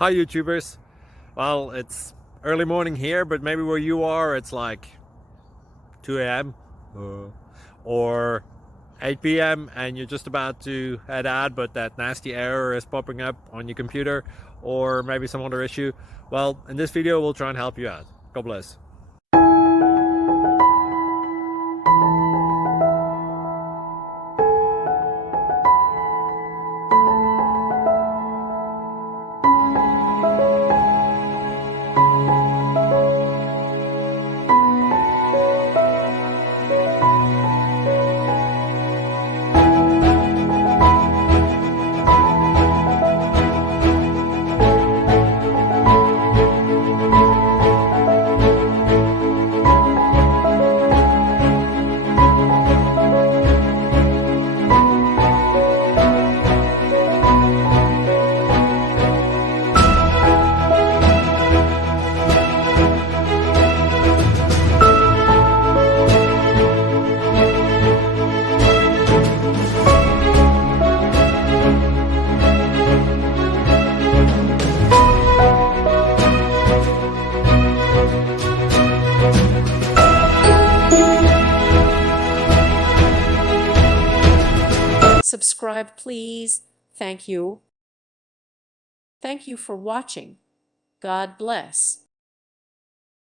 Hi YouTubers. Well, it's early morning here, but maybe where you are it's like 2 a.m. or 8 p.m. and you're just about to head out, but that nasty error is popping up on your computer, or maybe some other issue. Well, in this video we'll try and help you out. God bless. Subscribe, please. Thank you. Thank you for watching. God bless.